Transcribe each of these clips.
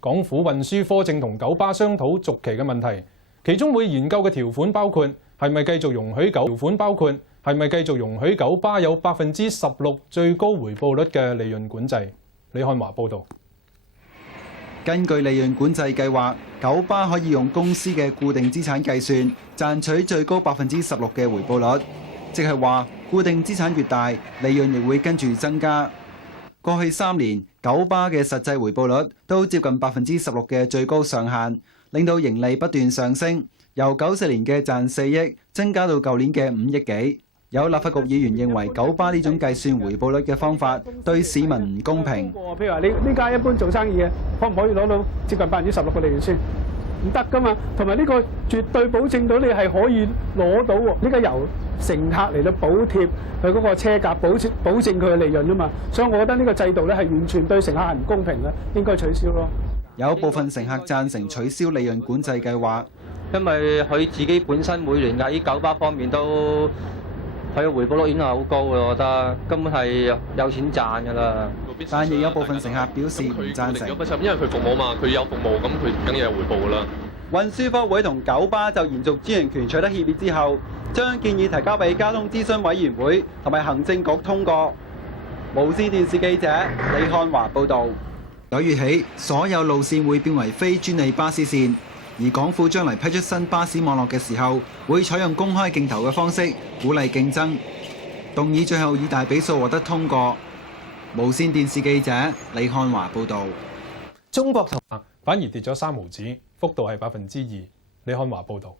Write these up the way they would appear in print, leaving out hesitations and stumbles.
港府運輸科正同九巴商討續期嘅問題，其中會研究嘅條款包括係咪繼續容許九巴有16%最高回報率嘅利潤管制。李漢華報導。根據利潤管制計劃，九巴可以用公司嘅固定資產計算，賺取最高16%嘅回報率，即係話固定資產越大，利潤亦會跟住增加。過去3年，九巴嘅實際回報率都接近16%嘅最高上限，令到盈利不斷上升，由94年嘅賺4億增加到舊年嘅5億幾。有立法局議員認為九巴呢種計算回報率嘅方法對市民唔公平。譬如話你呢家一般做生意嘅，可唔可以攞到接近16%嘅利潤先？唔得噶嘛。同埋呢個絕對保證到你係可以攞到喎。呢家由乘客嚟到補貼佢嗰個車價，保證佢嘅利潤啊嘛。所以我覺得呢個制度咧係完全對乘客係唔公平嘅，應該取消咯。有部分乘客贊成取消利潤管制計劃，因為佢自己本身每年喺九巴方面都。佢嘅回報率已經係好高嘅，我覺得根本係有錢賺㗎啦。但亦有部分乘客表示唔贊成，因為佢服務嘛，佢有服務咁佢梗有回報㗎啦。運輸科會同九巴就延續專營權取得協議之後，將建議提交俾交通諮詢委員會同埋行政局通過。無線電視記者李漢華報導。9月起，所有路線會變為非專利巴士線。而港府將嚟批出新巴士網絡嘅時候，會採用公開競投嘅方式，鼓勵競爭。動議最後以大比數獲得通過。無線電視記者李漢華報導。中國同反而跌咗3毫子，幅度係2%。李漢華報導。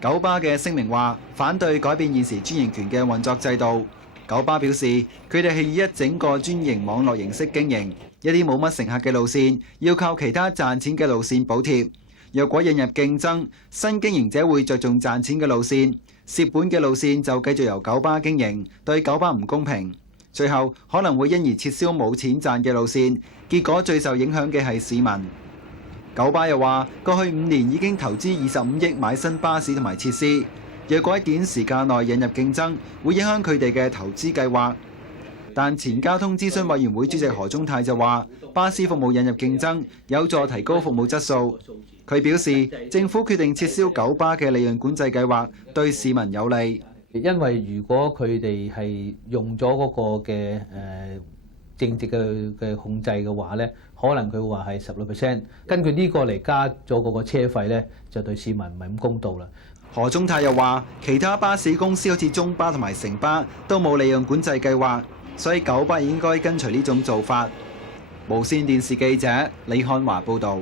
九巴嘅聲明話反對改變現時專營權嘅運作制度。九巴表示，佢哋係以一整個專營網絡形式經營，一啲冇乜乘客嘅路線要靠其他賺錢嘅路線補貼。若果引入競爭，新經營者會着重賺錢嘅路線，蝕本嘅路線就繼續由九巴經營，對九巴唔公平。最後可能會因而撤銷冇錢賺嘅路線，結果最受影響嘅係市民。九巴又話，過去5年已經投資25億買新巴士同埋設施。若果喺短時間內引入競爭，會影響佢哋嘅投資計劃。但前交通諮詢委員會主席何宗泰就話，巴士服務引入競爭有助提高服務質素。佢表示，政府決定撤銷九巴嘅利潤管制計劃，對市民有利。因為如果佢哋係用咗嗰個嘅政治嘅控制嘅話咧，可能佢會話係16%。根據呢個嚟加咗嗰個車費咧，就對市民唔係咁公道啦。何宗泰又話，其他巴士公司好似中巴同埋城巴都冇利潤管制計劃，所以九巴應該跟隨呢種做法。無線電視記者李漢華報導。